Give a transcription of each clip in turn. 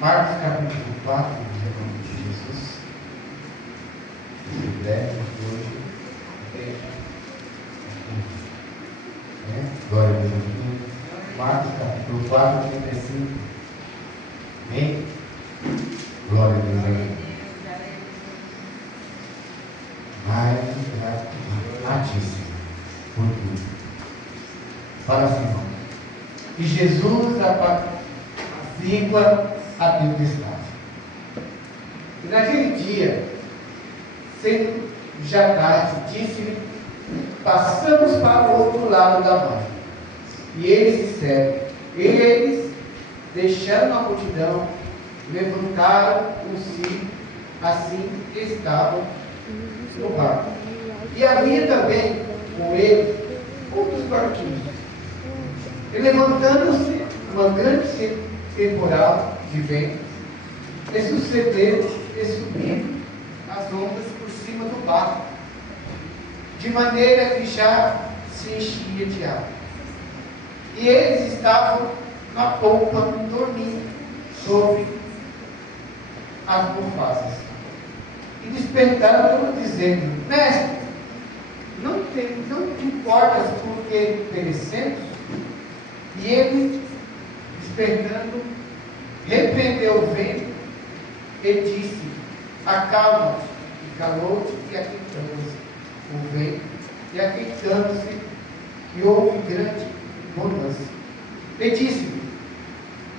Marcos capítulo 4, em nome de Jesus. Breve hoje. Glória a Deus. Marcos capítulo 4, 35. Amém? Glória a Deus. Mas gratíssimo por tudo. Fala assim, irmão. E Jesus apacigua a tempestade. E naquele dia, sendo já tarde, disse-lhe: passamos para o outro lado da margem. E eles disseram. E eles, deixando a multidão, levantaram o circo, assim que estavam no barco. E havia também com eles outros barquinhos. E levantando-se uma grande temporal de vento, e sucedeu e subindo as ondas por cima do barco, de maneira que já se enchia de água. E eles estavam na polpa, dormindo sobre as almofazas. E despertaram, dizendo: Mestre, não te importas porque perecemos? E ele, despertando, repreendeu o vento e disse: acalma-te. E calou-te, e aquentando-se o vento, e aquentando-se, e houve grande bonança. E disse-lhe: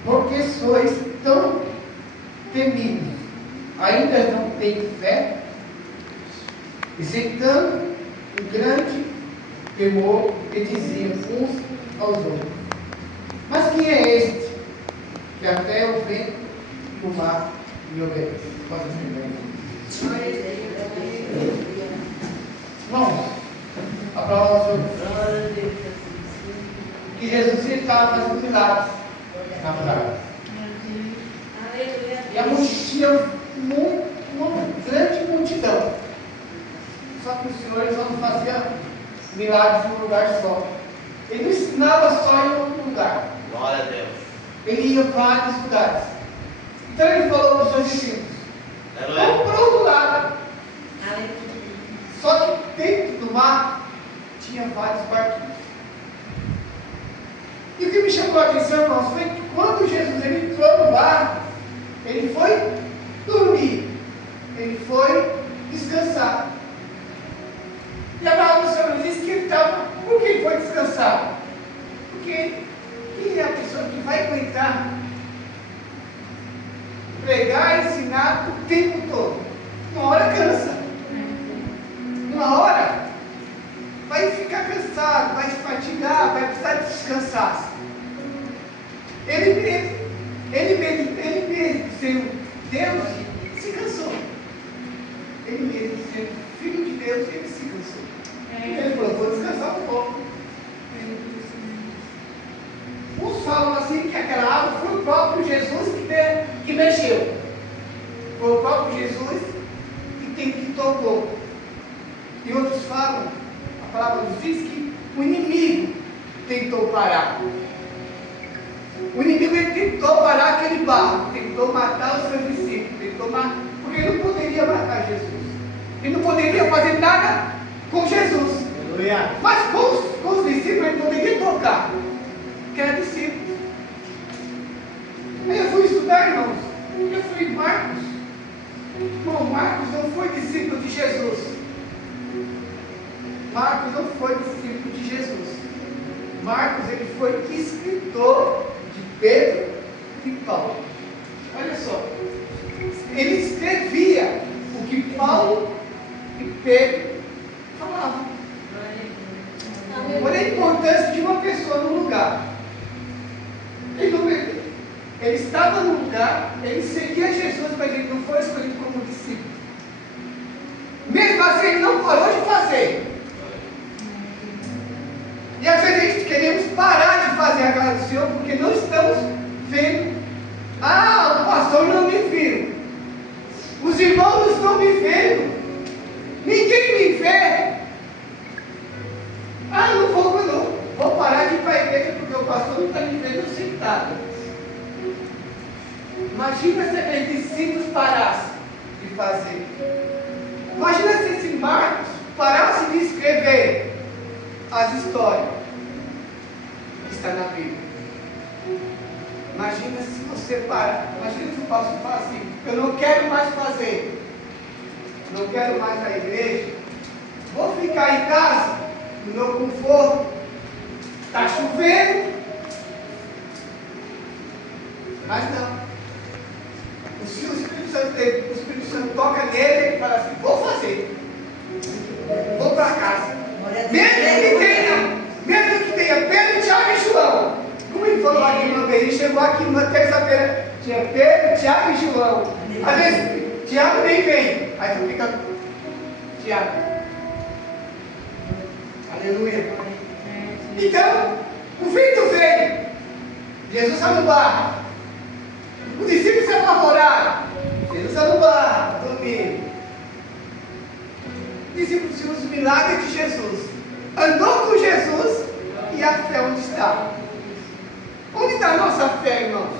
por que sois tão temidos? Ainda não tem fé? E sentando um grande temor, e diziam uns aos outros: mas quem é este que até o vento e o mar lhe obedecem? Pode ser. Irmãos, aplausos. Que Jesus estava fazendo milagres na praia. E a multidão, uma grande multidão. Só que o Senhor só não fazia milagres em um lugar só. Ele não ensinava só em um lugar. Glória a Deus. Ele ia a vários lugares. Então ele falou para os seus discípulos: vamos para o outro lado. Só que dentro do mar tinha vários barquinhos. E o que me chamou a atenção, irmãos, foi que quando Jesus ele entrou no barco, ele foi dormir, ele foi descansar. E a palavra do Senhor diz que ele estava. Por que ele foi descansar? Porque quem é a pessoa que vai aguentar pregar e ensinar o tempo todo? Uma hora cansa. Uma hora vai ficar cansado, vai se fatigar, vai precisar descansar. Ele mesmo, sendo Deus, se cansou. Ele mesmo, sendo Filho de Deus, ele se cansou. Ele falou: vou descansar um pouco. Uns falam assim que aquela água foi o próprio Jesus que mexeu. Foi o próprio Jesus que tocou. E outros falam, a palavra nos diz que o inimigo tentou parar. O inimigo ele tentou parar aquele barco, tentou matar os seus discípulos, porque ele não poderia matar Jesus. Ele não poderia fazer nada com Jesus. Aleluia. Mas com os discípulos ele poderia tocar, que era discípulo. Aí eu fui estudar, irmãos. Eu fui em Marcos. Irmão, Marcos não foi discípulo de Jesus. Marcos não foi discípulo de Jesus. Marcos ele foi escritor de Pedro e Paulo. Olha só. Ele escrevia o que Paulo e Pedro falavam. Olha a importância de uma pessoa no lugar. Ele estava no lugar, ele seguia Jesus, mas ele não foi escolhido como discípulo. Mesmo assim, ele não parou de fazer. E às vezes a gente queremos parar de fazer a glória do Senhor porque não estamos vendo. Ah, o pastor não me viu. Os irmãos não estão me vendo. Ninguém me vê. Ah, não vou parar de ir para a igreja porque o pastor não está me vendo sentado. Imagina se aqueles discípulos parassem de fazer. Imagina se esse Marcos parasse de escrever as histórias que está na Bíblia. Imagina se você para. Imagina se o pastor fala assim: eu não quero mais fazer. Não quero mais a igreja. Vou ficar em casa, no meu conforto. Está chovendo. Mas não. Se o Espírito Santo toca nele, ele fala assim: vou fazer. Vou para casa. Mesmo que tenha Pedro, Tiago e João. Como ele falou aqui uma vez, ele chegou aqui numa terça-feira, tinha Pedro, Tiago e João. Às vezes, Tiago nem vem. Aí tu fica, Tiago. Aleluia. Então, o vento veio. Jesus está no barco. Os discípulos se apavoraram. Jesus está no barco, dormindo. Os discípulos viram os milagres de Jesus. Andou com Jesus e a fé onde está? Onde está a nossa fé, irmãos?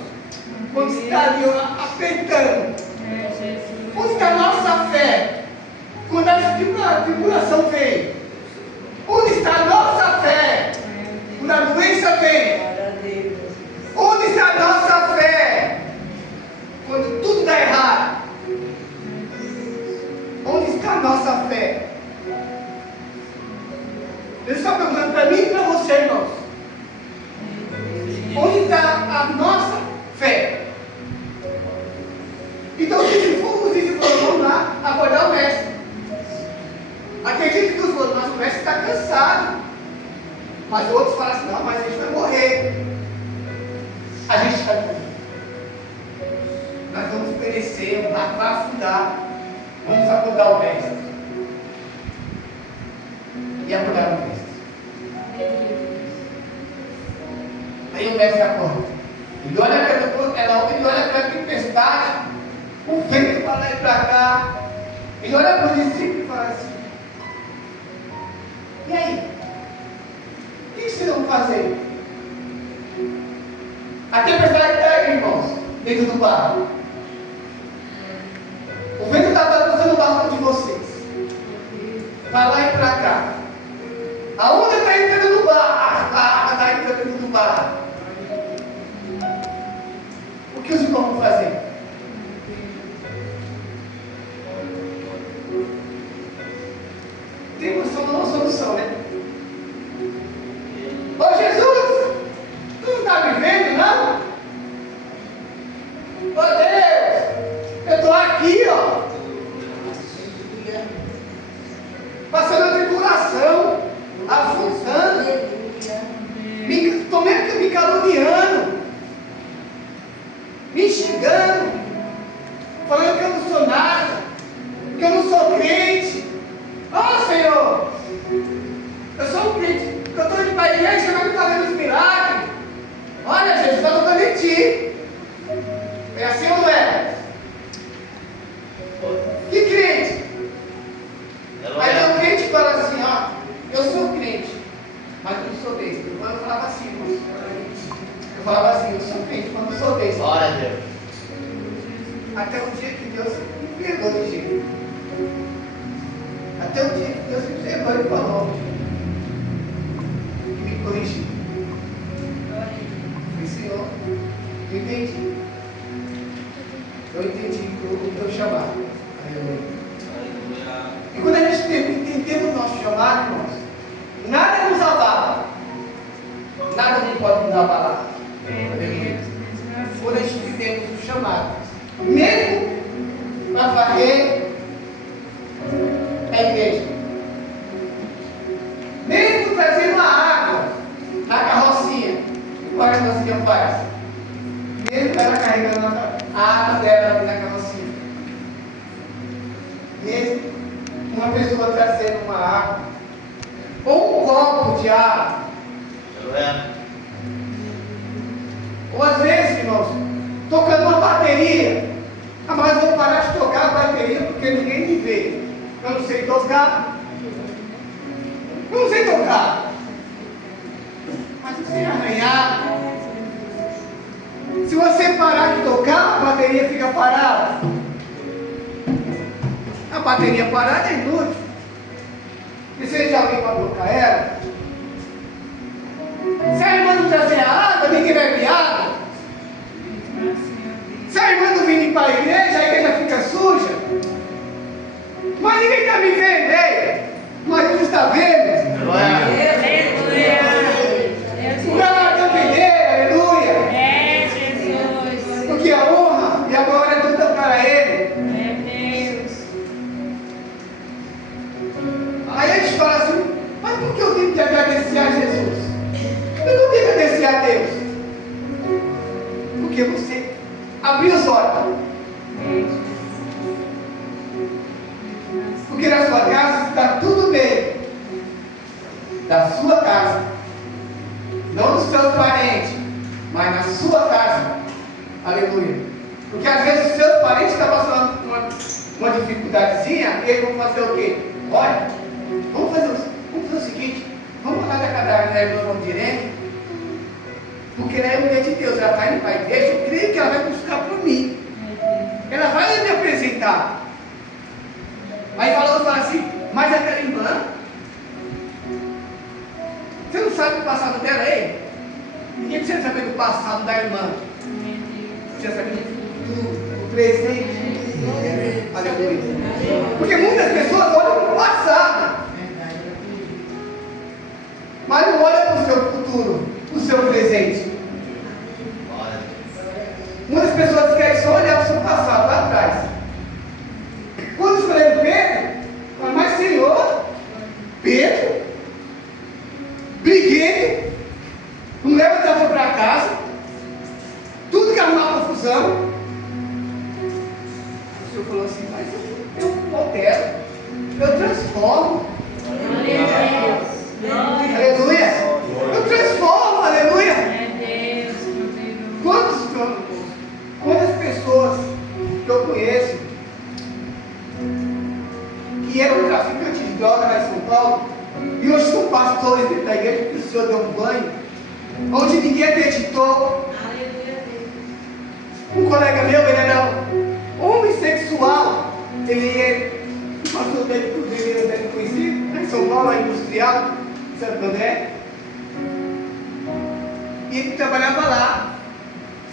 Quando está ali apertando. Onde está a nossa fé? Quando a tribulação vem. Onde está a nossa fé? Quando a doença vem. Onde está a nossa fé? Quando tudo dá errado. Onde está a nossa fé? Ele está perguntando para mim e para você, irmãos. Onde está a nossa fé? Então os discípulos vamos lá acordar o mestre. Acredito que os outros, mas o mestre está cansado. Mas outros falam assim: não, mas a gente vai morrer. A gente vai morrer. Nós vamos perecer, o barco vai afundar. Vamos acordar o mestre. E acordar o mestre. Aí o mestre acorda. Ele olha para a tempestade, o vento para lá e para cá. Ele olha para os discípulos e fala assim: e aí? O que vocês vão fazer? A tempestade está aí, irmãos, dentro do barco. O vento está balançando o barco de vocês. Para lá e para cá. A onda está entrando no barco. A água está entrando no barco. O que os irmãos vão fazer? Tem uma solução, né? Ô Jesus, tu não está me vendo, não? Ô Deus, eu estou aqui, ó, passando a tribulação, afundando, estou mesmo que me caluniando, me xingando, falando que eu não sou nada, que eu não sou crente. Ó Senhor, eu sou um crente. Eu estou indo para a igreja, você vai me fazendo os milagres. Olha, Jesus, está tocando em ti. É assim ou não é? Que crente? Aí o crente fala assim: ó, eu sou crente, mas eu não sou besta. Eu falava assim, irmãos. Eu falava assim: eu sou crente, mas não sou besta. Glória a Deus. Até o dia que Deus me pegou de jeito. Até o dia que Deus me pegou e falou. E me corrigiu. Falei: Senhor, eu entendi. Eu entendi o teu chamado. Aleluia. E quando a gente entendemos o nosso chamado, irmãos, nada nos abala. Nada nem pode nos abalar. Aleluia. Quando a gente entendemos o chamado, mesmo para varrer a igreja, mesmo trazendo a água na carrocinha, o a carrocinha faz? Mesmo ela carregando a água dela ali na carrocinha, mesmo uma pessoa trazendo uma água, ou um copo de água, ou às vezes, irmãos, tocando uma bateria. Ah, mas eu vou parar de tocar a bateria porque ninguém me vê. Eu não sei tocar. Eu não sei tocar. Mas eu sei arranhar. Se você parar de tocar, a bateria fica parada. A bateria parada é inútil. Precisa de alguém para tocar ela. Se a irmã não trazer a água, ninguém vai beber água. Se a irmã não vir para a igreja fica suja. Mas ninguém está me vendo, ei? Mas Deus está vendo. O galardão vem dele, aleluia. Porque a honra e a glória é toda para ele. Aí a gente fala assim, mas por que eu tenho que agradecer a Jesus? Eu não tenho que agradecer a Deus. Porque você abriu os olhos. Porque na sua casa está tudo bem. Da sua casa. Não dos seus parentes, mas na sua casa. Aleluia. Porque às vezes os seus parentes estão passando uma dificuldadezinha e eles vão fazer o quê? Olha, vamos fazer o seguinte, vamos lá da cadáver da irmã Valdirene, porque ela é mulher de Deus, ela está indo para a igreja, eu creio que ela vai buscar por mim. Ela vai me apresentar. Aí fala assim, mas aquela irmã, você não sabe o passado dela aí? Ninguém precisa saber do passado da irmã. Precisa saber do presente. Aleluia. Porque muitas pessoas olham para o passado, mas não olham para o seu futuro, para o seu presente. Muitas pessoas querem só olhar para o seu passado lá atrás. Quando escolheram Pedro, mas Senhor, Pedro, briguento, não leva a para casa, tudo que arrumar confusão. O Senhor falou assim, mas eu altero, eu transformo. Aleluia. Eu transformo, aleluia. Quantas pessoas que eu conheço que eram traficantes de droga lá em São Paulo e hoje são pastores dentro da igreja porque o Senhor deu um banho, onde ninguém acreditou. Um colega meu, ele era homossexual, ele é o pastor dele conhecido, em São Paulo, é industrial, Santo André, e ele trabalhava lá,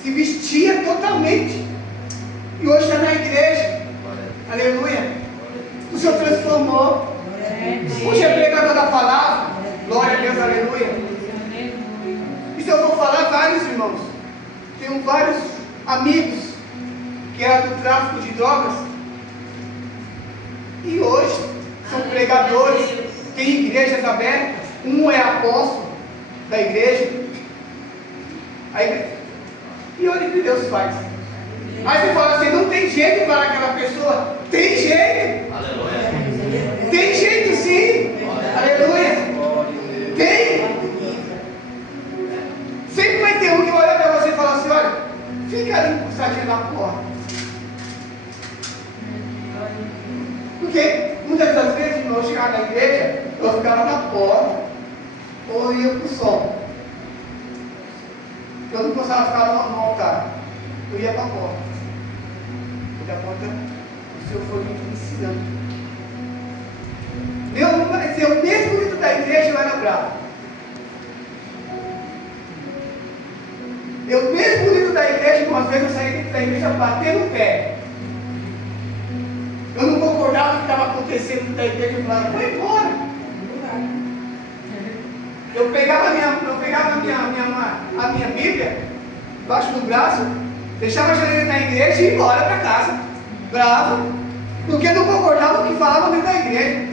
se vestia totalmente, e hoje está na igreja, aleluia. O Senhor transformou. Hoje é pregador da palavra. Glória a Deus, aleluia. E se eu for falar vários irmãos, tenho vários amigos que eram do tráfico de drogas e hoje são pregadores, têm igrejas abertas. Um é apóstolo da igreja. E olha o que Deus faz. Aí você fala assim, não tem jeito para aquela pessoa. Tem jeito. Aleluia. Tem jeito sim. Aleluia. Tem. Sempre vai ter um que vai olhar para você e falar assim, olha, fica ali encostadinho na porta. Porque muitas das vezes, quando eu chegava na igreja, eu ficava na porta ou ia para o sol. Eu não gostava de ficar no altar. Eu ia para a porta. Da porta, o Senhor foi me ensinando. Eu mesmo dentro da igreja eu era bravo. Eu mesmo dentro da igreja, uma vez eu saí dentro da igreja batendo o pé. Eu não concordava com o que estava acontecendo dentro da igreja e falava, vou embora. Eu pegava a minha Bíblia embaixo do braço, deixava a janeira na igreja e ia embora para casa, bravo, porque não concordava com o que falavam dentro da igreja.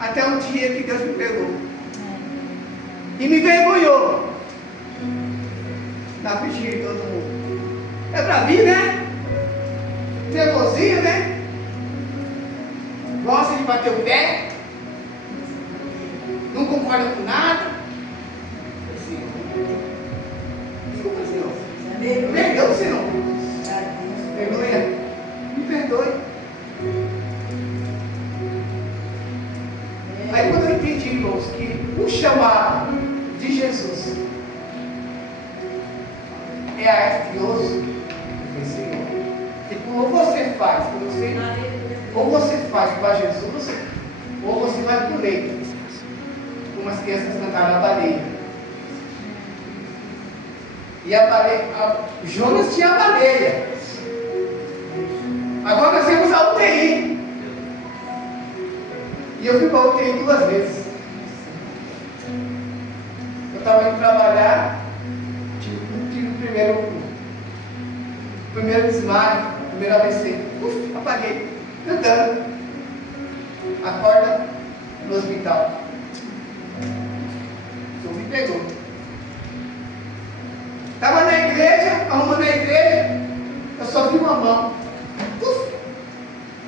Até um dia que Deus me pegou e me envergonhou na frente de todo mundo. É bravinho, né? Nervosinho, né? Gosta de bater o pé, não concorda com nada. Desculpa, Senhor. Perdão, Senhor. Aleluia. Me perdoe. Aí quando eu entendi, irmãos, que o chamado de Jesus reais de osso. Eu falei, Senhor, tipo, ou você faz para Jesus, ou você vai para o leito. Como as crianças cantaram a baleia. E a baleia, Jonas tinha a baleia. Agora nós temos a UTI. E eu fui para a UTI 2 vezes. Eu estava indo trabalhar, tive o primeiro desmaio, primeiro AVC. Apaguei, andando. Acorda no hospital. O me pegou. Estava na igreja, arrumando a igreja, eu só vi uma mão.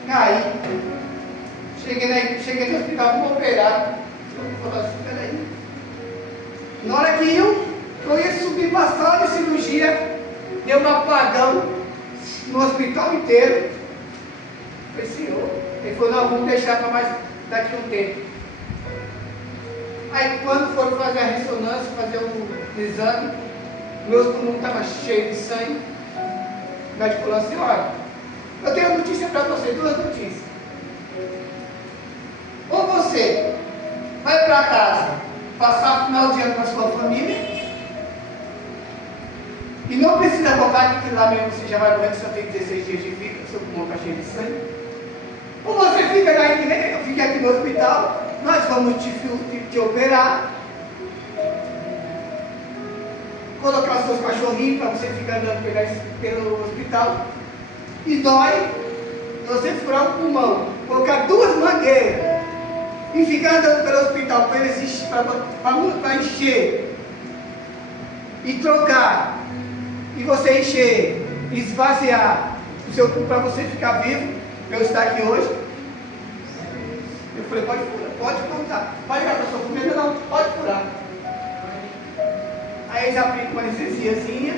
Caí. Cheguei no hospital como operado. Eu falei assim, peraí. Na hora que eu ia subir para a sala de cirurgia, deu um apagão no hospital inteiro. Eu falei, Senhor. Ele falou, não, vamos deixar para mais daqui a um tempo. Aí quando foram fazer a ressonância, fazer um exame, meu pulmão estava cheio de sangue. O médico falou assim, olha, eu tenho uma notícia para você, 2 notícias. Ou você vai para casa, passar o final de ano com a sua família, e não precisa voltar, que lá mesmo você já vai morrer, que só tem 16 dias de vida, seu pulmão está cheio de sangue. Ou você fica na igreja, fica aqui no hospital, nós vamos te operar, colocar os seus cachorrinhos para você ficar andando pelo hospital, e dói, você furar o pulmão, colocar 2 mangueiras, e ficar andando pelo hospital para encher, e trocar, e você encher, esvaziar o seu pulmão para você ficar vivo, para eu estar aqui hoje. Eu falei, pode contar, pode ir para sua família, não, pode furar. Aí eles aplicam uma anestesiazinha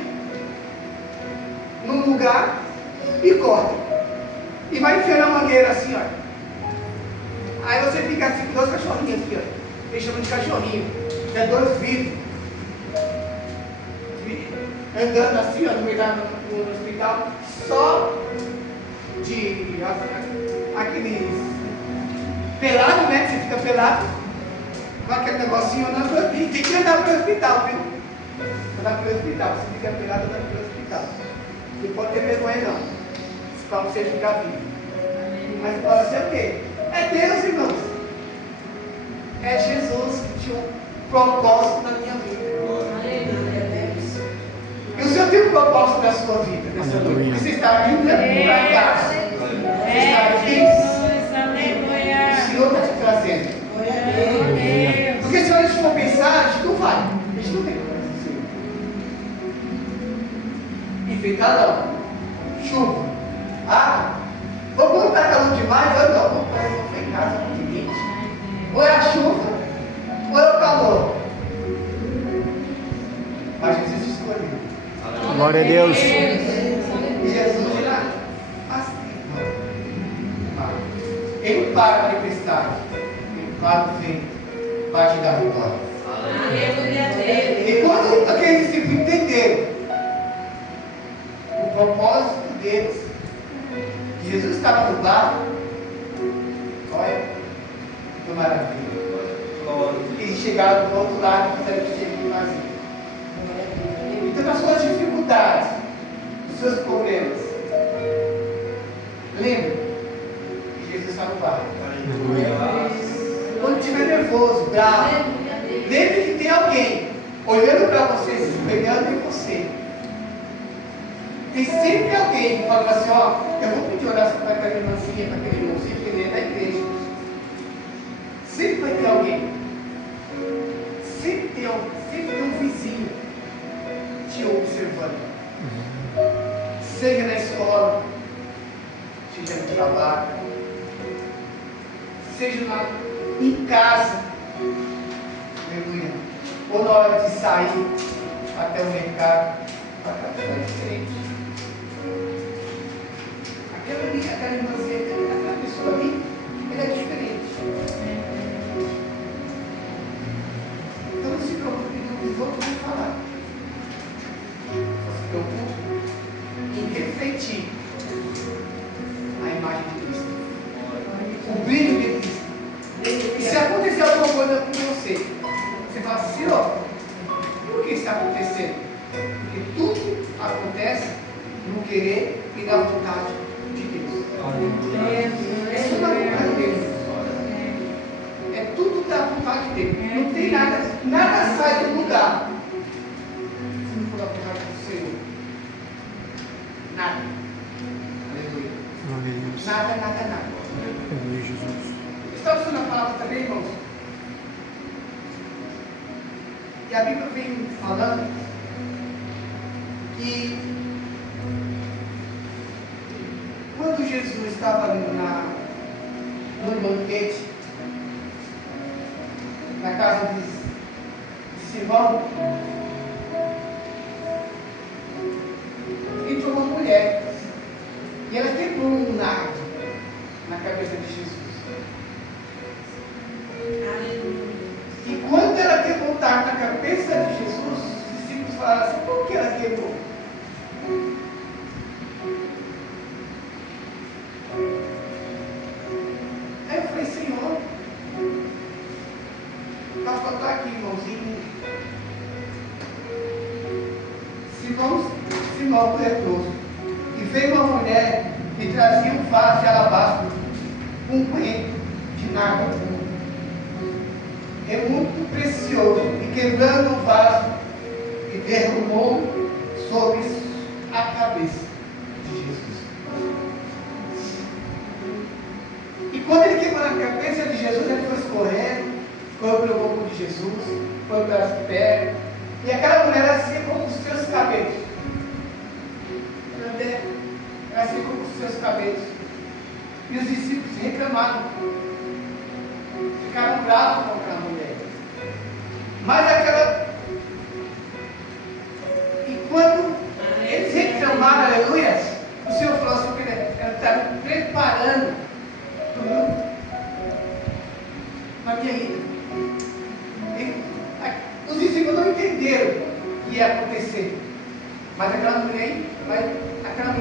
num lugar e cortam. E vai enfiando a mangueira assim, ó. Aí você fica assim com 2 cachorrinhos aqui, ó. Eles chamam de cachorrinho. É 2 vivos. Andando assim, ó, no meio do hospital, só de aqueles pelado, né? Você fica pelado com aquele negocinho andando. Tem que andar para o hospital, viu? Andar para o hospital. Você fica pelado andando para o hospital. Não pode ter vergonha, não. Para você ficar vivo. Mas pode ser o quê? É Deus, irmãos. É Jesus que tinha um propósito na minha vida. E o Senhor tem um propósito na sua vida, nessa noite. Você está aqui para casa. Você está aqui. O Senhor está te trazendo. Porque se a gente for pensar, a gente não vai. A gente não tem como fazer. Enfeitar não. Chuva. Ah, vamos botar calor demais? Eu não. Vamos ficar em casa com o seguinte. Ou é a chuva, ou é o calor. Mas Jesus escolheu. Glória a Deus. E Jesus irá assim. Ele não para a tempestade. Ele para o vento. Para te dar vitória. E quando aqueles discípulos entenderam o propósito deles, que Jesus estava no barco, olha, que maravilha. Eles chegaram do outro lado e fizeram cheio vazio. Então, nas suas dificuldades, nos seus problemas, lembre que Jesus está no barco. Quando estiver nervoso, bravo, lembre que tem alguém olhando para você, se espelhando em você. Tem sempre alguém que fala assim, ó, eu vou pedir oração para aquela irmãzinha, para aquele irmãozinho, que ele é da igreja. Sempre vai ter alguém. Sempre tem um vizinho te observando. Seja na escola, seja no trabalho, seja em casa, aleluia, ou na hora de sair até o mercado, para cá é diferente. Aquela irmãzinha, aquela pessoa ali, ele é diferente. Então não se preocupe com o que os outros vão falar. Só se preocupe isso acontecendo. Porque tudo acontece no querer e na vontade de Deus. Isso não é vontade dele. É tudo da vontade dele. Não tem nada sai do lugar se não for da vontade do Senhor. Nada. Aleluia. Nada. Aleluia, Jesus. Está usando a palavra também, irmãos? E a Bíblia vem falando que quando Jesus estava ali no banquete, na casa de Simão, entrou uma mulher e ela quebrou um nardo na cabeça de Jesus. E quando ela quebrou o nardo na cabeça de Jesus, os discípulos falaram assim: por que ela quebrou? Aí eu falei: Senhor, nós vamos estar aqui, irmãozinho. Simão leproso. E veio uma mulher e trazia um vaso de alabastro com um coentro de nada puro. É muito precioso. E quebrando o vaso, e derramou sobre a cabeça de Jesus. E quando ele quebrou na cabeça de Jesus, ele foi escorrendo, foi pelo corpo de Jesus, foi pelas pernas. E aquela mulher assim como os seus cabelos. Assim como os seus cabelos. E os discípulos reclamaram. Ficaram bravos com aquela mulher. Mas aquela. E quando eles reclamaram, aleluia, o Senhor falou assim: ela está me preparando para a minha ida. Os discípulos não entenderam o que ia acontecer. Mas aquela mulher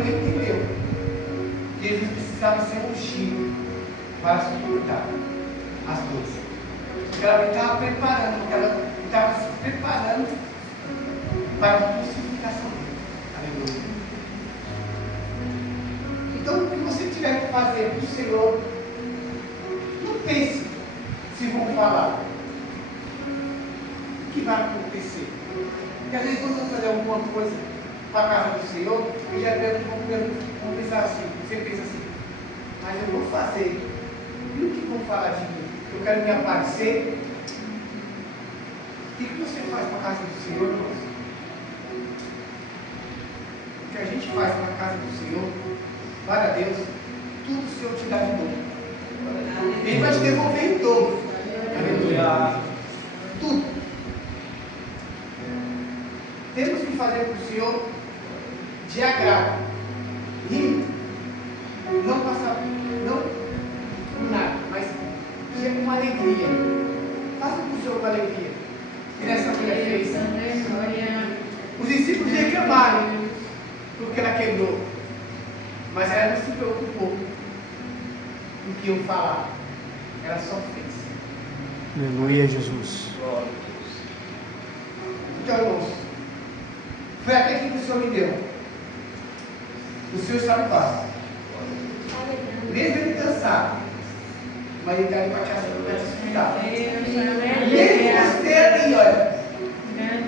entendeu que Jesus precisava ser ungido para suportar as dores. Porque ela estava preparando, porque ela estava se preparando para a crucificação dele. Aleluia. Então, o que você tiver que fazer para o Senhor, não pense se vão falar. O que vai acontecer? Porque às vezes quando você fazer alguma coisa para a casa do Senhor, eu já vou pensar assim, você pensa assim: mas eu vou fazer, e o que vão falar de mim? Eu quero me aparecer. O que você faz para a casa do Senhor, irmãos? O que a gente faz para a casa do Senhor, para Deus, tudo o Senhor te dá de novo. Ele vai te devolver em dobro. Aleluia. Tudo. Temos que fazer para o Senhor de agrado, rindo, não passar, não por nada, mas com alegria. Faça para o Senhor com alegria. Que nessa mulher fez. Os discípulos reclamaram porque ela quebrou, mas ela não se preocupou com o que iam falar. Ela só fez. Aleluia, Jesus. Então, irmãos, foi até aqui que o Senhor me deu. O Senhor está no passo. Mesmo ele cansado, mas ele está ali para te ajudar. Mesmo você ali, olha.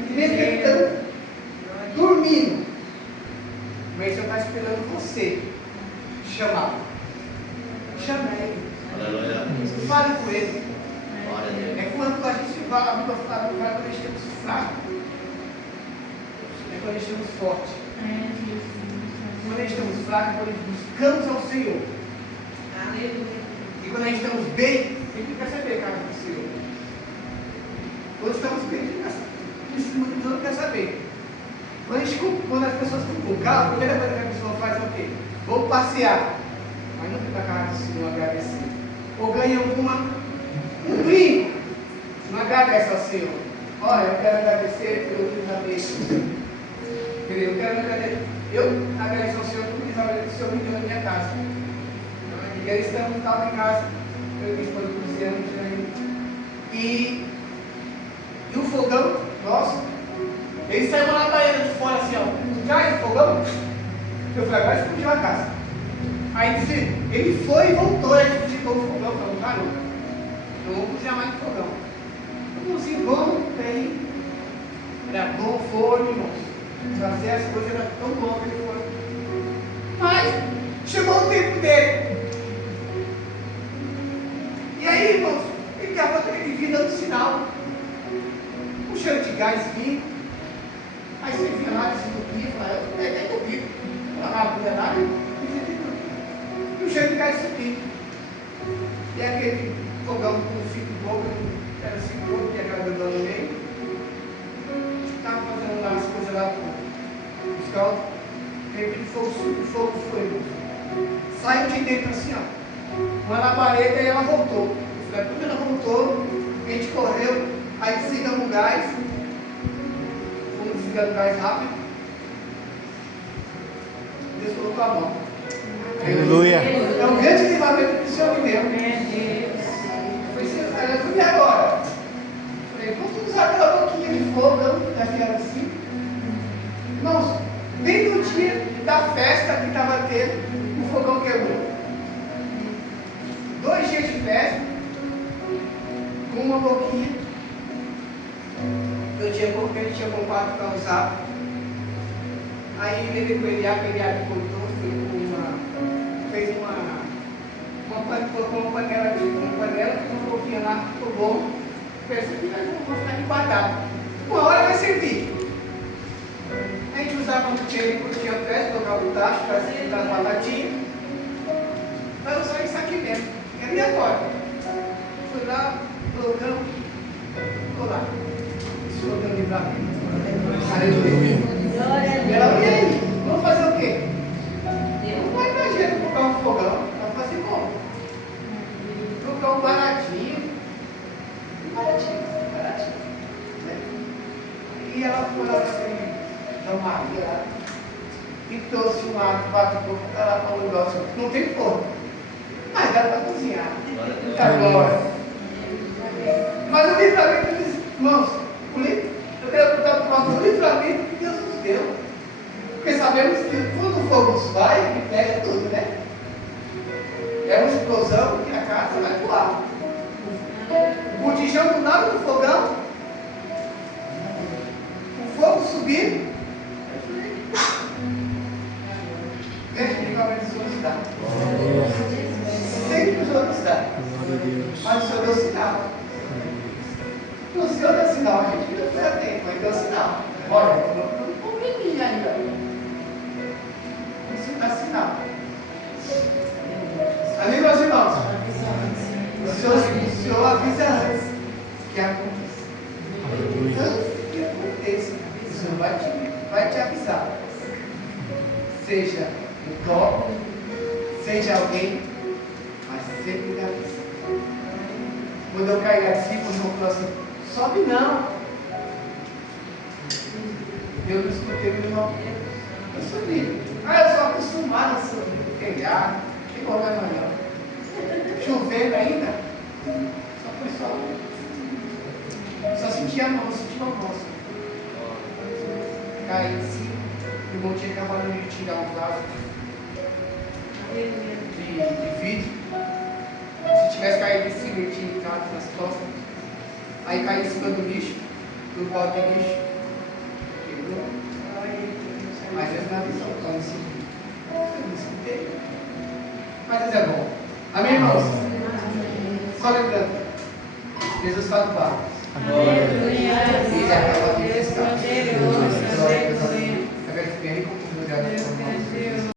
Mesmo ele estando dormindo, mas ele está esperando você chamar. Chama ele. Fale com ele. É quando a gente fala, a Bíblia fala, quando a gente estamos fracos. É quando estamos fortes. Quando estamos fracos, quando buscamos ao Senhor. E quando estamos bem, tem que perceber, cara, do Senhor. Quando estamos bem, em cima do não quer saber. Quando as pessoas ficam com calma, a primeira coisa que a pessoa faz é o quê? Vou passear. Mas não fica a cara do Senhor agradecer. Ou ganha um brinco. Não agradece ao Senhor. Olha, eu quero agradecer pelo que já dei. Entendeu? Eu agradeço ao Senhor porque o Senhor me deu na minha casa. E eles estavam em casa, eu e minha esposa Luciana, e o fogão nosso, Ele saiu uma labareda de fora assim, ó. Já de fogão. Eu falei, agora explodiu a casa. Aí ele foi e voltou, ele desligou o fogão, falou, caramba, não vou cozinhar mais no fogão. Cozinhou, aí era bom forno, irmãos. Fazer as coisas era tão bom que ele foi. Mas chegou o tempo dele. E aí, irmãos, ele estava dando sinal. O cheiro de gás vinha. Aí você vinha lá, desentupia, falava, eu até entupi. Não abria nada, e o cheiro de gás subia. E aquele fogão com 5 bocas, era 5 bocas, que era grandão no meio. Estava fazendo lá as coisas lá os caldos. De repente o fogo foi, irmãos. Saiu de dentro assim, ó. Uma labareda e ela voltou. Quando ela voltou, a gente correu, aí desligamos o gás. Fomos desligando o gás rápido. Deus colocou a mão. Aleluia. É um grande livramento que o Senhor me deu. Eu fui agora. Falei, vamos usar aquela boquinha de fogo, daquela assim. Irmãos, bem no dia da festa que estava tendo, o fogão quebrou. 2 dias de festa, com uma boquinha. Ele tinha comprado para usar. Aí ele com ele cortou, fez uma panela, fez uma boquinha lá, ficou bom. Pensei que vou ficar aqui guardado. Uma hora vai servir. A gente usava quando tinha festa, tocava o tacho, para esquentar as batatinhas. Vai usar isso aqui mesmo. E agora? Fui lá, colocamos, ficou lá. Isso foi o livramento. Aleluia. Ela, e aí? Vamos fazer o quê? Não vai dar jeito colocar um fogão. Vai fazer como? Colocar um baratinho. Baratinho. E ela foi lá assim, da Maria lá. E trouxe um ar, 4 pouco, tá lá para o negócio. Não tem forno. Mas dá para cozinhar. Agora. Mas o livramento, irmãos, eu quero contar por causa do livramento que Deus nos deu. Porque sabemos que quando o fogo vai, ele pega tudo, né? É uma explosão que a casa vai voar. O botijão do lado do fogão, o fogo subir. Veja que livramento o Senhor nos dá. Sempre o Senhor nos dá. Mas o Senhor deu sinal. O Senhor deu sinal, a gente não foi atento, mas deu sinal. Olha, não conveni ainda. Isso dá sinal. Amém, meus irmãos? O Senhor avisa antes que aconteça. Antes que aconteça, o Senhor vai te avisar. Seja o top, seja alguém, mas sempre me avisa. Quando eu caí lá de cima, o Senhor falou assim, sobe não. Eu não escutei o irmão. Eu subi. Eu sou acostumado a subir no telhado. Que problema não. Chovendo ainda. Só foi só senti a mão, senti uma mão. Caí em cima. O irmão tinha acabado de tirar um vaso de vidro. Se tivesse caído em cima, ele tinha entrado nas costas. Aí caiu em cima do lixo, do balde de lixo. Quebrou. Mas Deus não avisou, então eu não escutei. Mas Deus é bom. Amém, irmãos? Só lembrando, Jesus está no barco. Ele acaba de manifestar. Glória a Deus.